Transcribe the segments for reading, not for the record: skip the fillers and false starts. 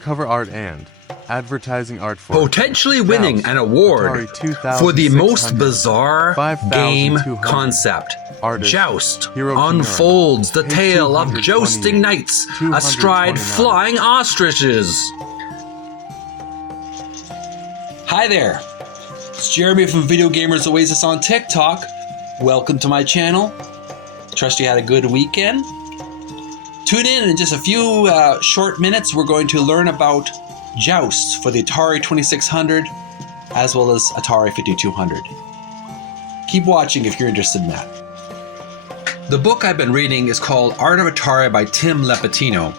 cover art and advertising art for potentially winning an award for the most bizarre game concept. JOUST unfolds the tale of jousting knights astride flying ostriches. Hi there, it's Jeremy from Video Gamers Oasis on TikTok. Welcome to my channel. Trust you had a good weekend. Tune in just a few short minutes. We're going to learn about JOUST for the Atari 2600 as well as Atari 5200. Keep watching if you're interested in that. The book I've been reading is called Art of Atari by Tim Lapetino.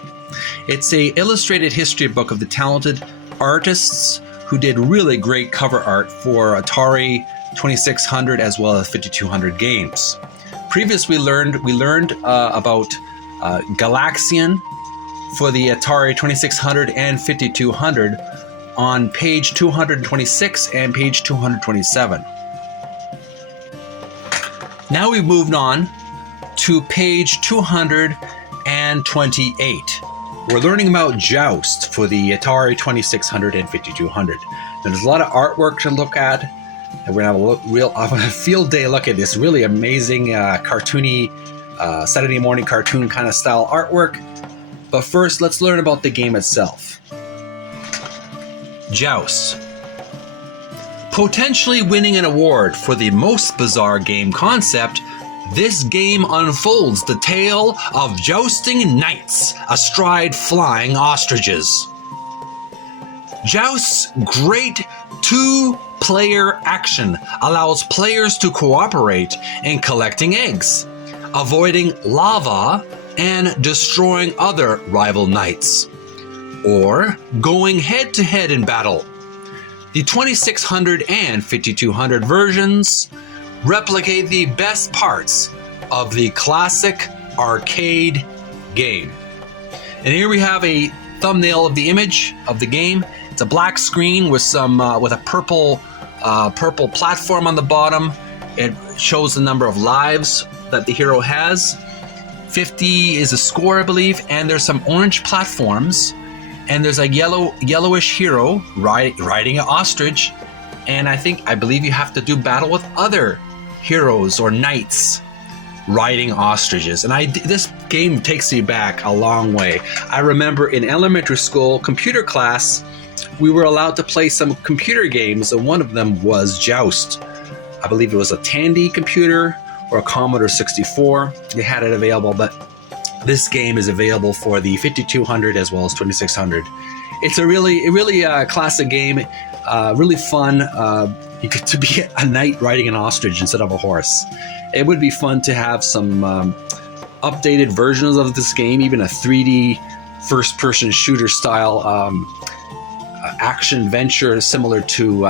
It's an illustrated history book of the talented artists who did really great cover art for Atari 2600 as well as 5200 games. Previously we learned about GALAXIAN for the Atari 2600 and 5200 on page 226 and page 227. Now we've moved on to page 228. We're learning about JOUST for the Atari 2600 and 5200. There's a lot of artwork to look at, and we're going to have a field day look at this really amazing cartoony Saturday morning cartoon kind of style artwork. But first, let's learn about the game itself. JOUST. Potentially winning an award for the most bizarre game concept, this game unfolds the tale of jousting knights astride flying ostriches. JOUST's great two-player action allows players to cooperate in collecting eggs, avoiding lava, and destroying other rival knights, or going head-to-head in battle. The 2600 and 5200 versions replicate the best parts of the classic arcade game. And here we have a thumbnail of the image of the game. It's a black screen with with a purple platform on the bottom. It shows the number of lives that the hero has. 50 is a score, I believe, and there's some orange platforms, and there's a yellowish hero riding an ostrich, and I believe you have to do battle with other heroes or knights riding ostriches. And this game takes me back a long way. I remember in elementary school computer class, we were allowed to play some computer games, and one of them was JOUST. I believe it was a Tandy computer or a Commodore 64. They had it available, but this game is available for the 5200 as well as 2600. It's a really classic game, really fun. You get to be a knight riding an ostrich instead of a horse. It would be fun to have some updated versions of this game, even a 3D first-person shooter style action venture similar to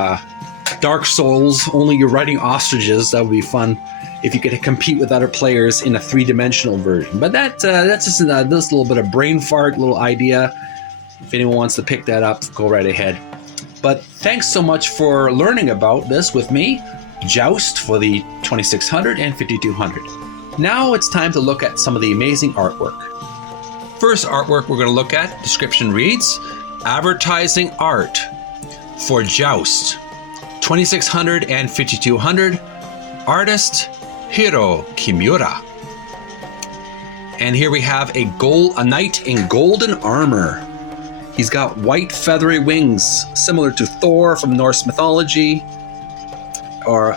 Dark Souls, only you're riding ostriches. That would be fun if you could compete with other players in a three-dimensional version. But that's just this little bit of brain fart, little idea. If anyone wants to pick that up, go right ahead. But thanks so much for learning about this with me, JOUST for the 2600 and 5200. Now it's time to look at some of the amazing artwork. First artwork we're going to look at, description reads, advertising art for JOUST 2600 and 5200, artist Hiro Kimura. And here we have a knight in golden armor. He's got white feathery wings, similar to Thor from Norse mythology, or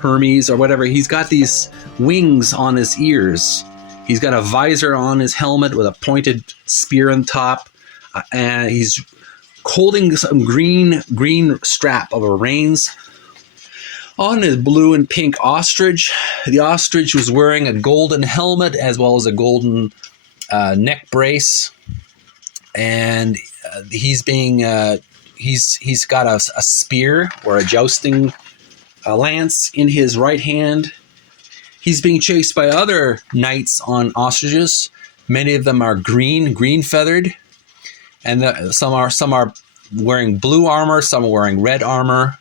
Hermes or whatever. He's got these wings on his ears. He's got a visor on his helmet with a pointed spear on top, and he's holding some green strap of a reins on his blue and pink ostrich. The ostrich was wearing a golden helmet as well as a golden neck brace. And he's got a spear or a jousting lance in his right hand. He's being chased by other knights on ostriches. Many of them are green feathered, and some are wearing blue armor. Some are wearing red armor.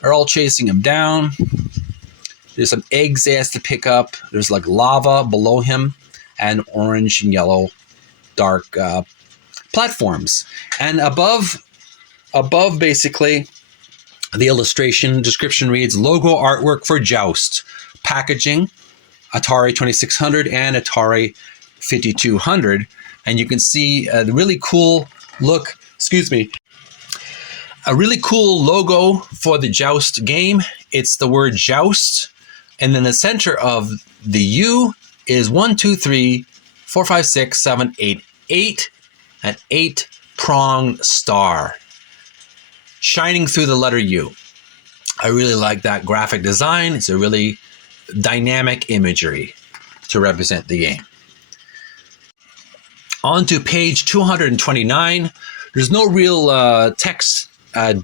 They're all chasing him down. There's some eggs he has to pick up. There's like lava below him, and orange and yellow, dark platforms. And above basically the illustration description reads logo artwork for JOUST, packaging, Atari 2600 and Atari 5200. And you can see a really cool look, a really cool logo for the JOUST game. It's the word JOUST. And then the center of the U is 1, 2, 3, 4, 5, 6, 7, 8, 8, an 8-pronged star shining through the letter U. I really like that graphic design. It's a really dynamic imagery to represent the game. On to page 229. There's no real text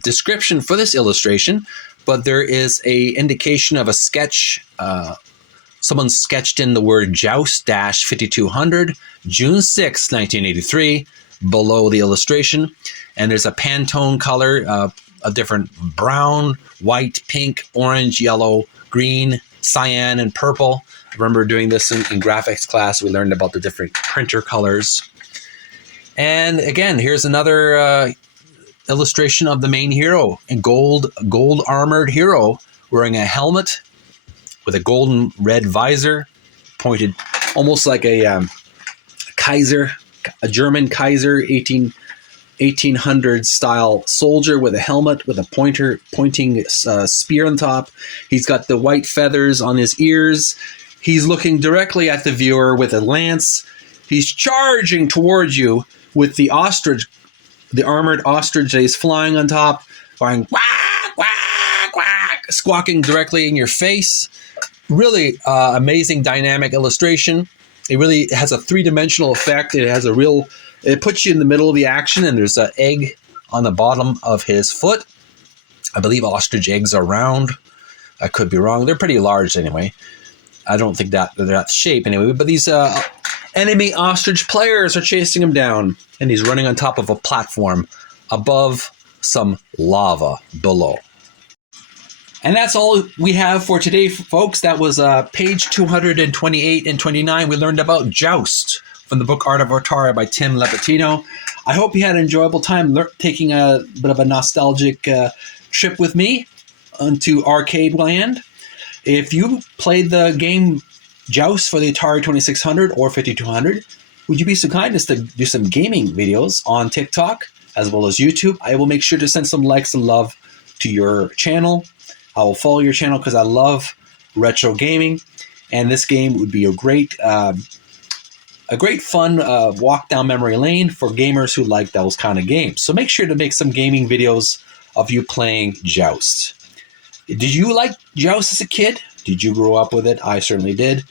description for this illustration, but there is a indication of a sketch. Someone sketched in the word JOUST-5200, June 6, 1983, below the illustration. And there's a Pantone color, a different brown, white, pink, orange, yellow, green, cyan, and purple. I remember doing this in graphics class. We learned about the different printer colors. And again, here's another illustration of the main hero, a gold armored hero wearing a helmet with a golden red visor, pointed almost like a Kaiser, a German Kaiser 1800 style soldier with a helmet with a pointing spear on top. He's got the white feathers on his ears. He's looking directly at the viewer with a lance. He's charging towards you with the ostrich, the armored ostrich that he's flying on top, going quack, quack, quack, squawking directly in your face. Really amazing dynamic illustration. It really has a three-dimensional effect. It puts you in the middle of the action, and there's an egg on the bottom of his foot. I believe ostrich eggs are round. I could be wrong. They're pretty large anyway. I don't think that they're that shape anyway. But these enemy ostrich players are chasing him down, and he's running on top of a platform above some lava below. And that's all we have for today, folks. That was page 228 and 29. We learned about JOUST from the book Art of Atari by Tim Lapetino. I hope you had an enjoyable time taking a bit of a nostalgic trip with me into arcade land. If you played the game JOUST for the Atari 2600 or 5200, would you be so kind as to do some gaming videos on TikTok as well as YouTube? I will make sure to send some likes and love to your channel. I will follow your channel because I love retro gaming, and this game would be a great fun walk down memory lane for gamers who like those kind of games. So make sure to make some gaming videos of you playing JOUST. Did you like JOUST as a kid? Did you grow up with it? I certainly did.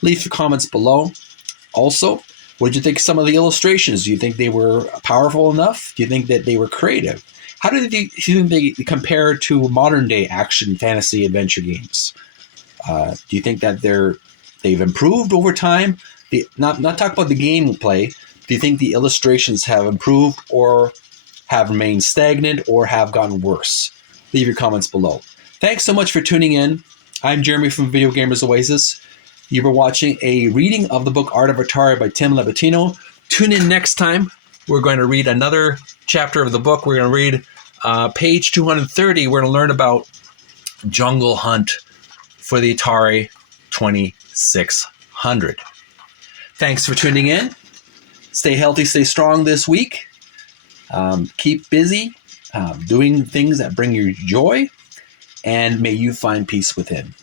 Leave your comments below. Also, what did you think of some of the illustrations? Do you think they were powerful enough? Do you think that they were creative? How do you think they compare to modern-day action, fantasy, adventure games? Do you think that they've improved over time? Not talk about the gameplay. Do you think the illustrations have improved or have remained stagnant or have gotten worse? Leave your comments below. Thanks so much for tuning in. I'm Jeremy from Video Gamers Oasis. You were watching a reading of the book Art of Atari by Tim Lapetino. Tune in next time. We're going to read another chapter of the book. We're going to read page 230. We're going to learn about Jungle Hunt for the Atari 2600. Thanks for tuning in. Stay healthy, stay strong this week. Keep busy doing things that bring you joy, and may you find peace within.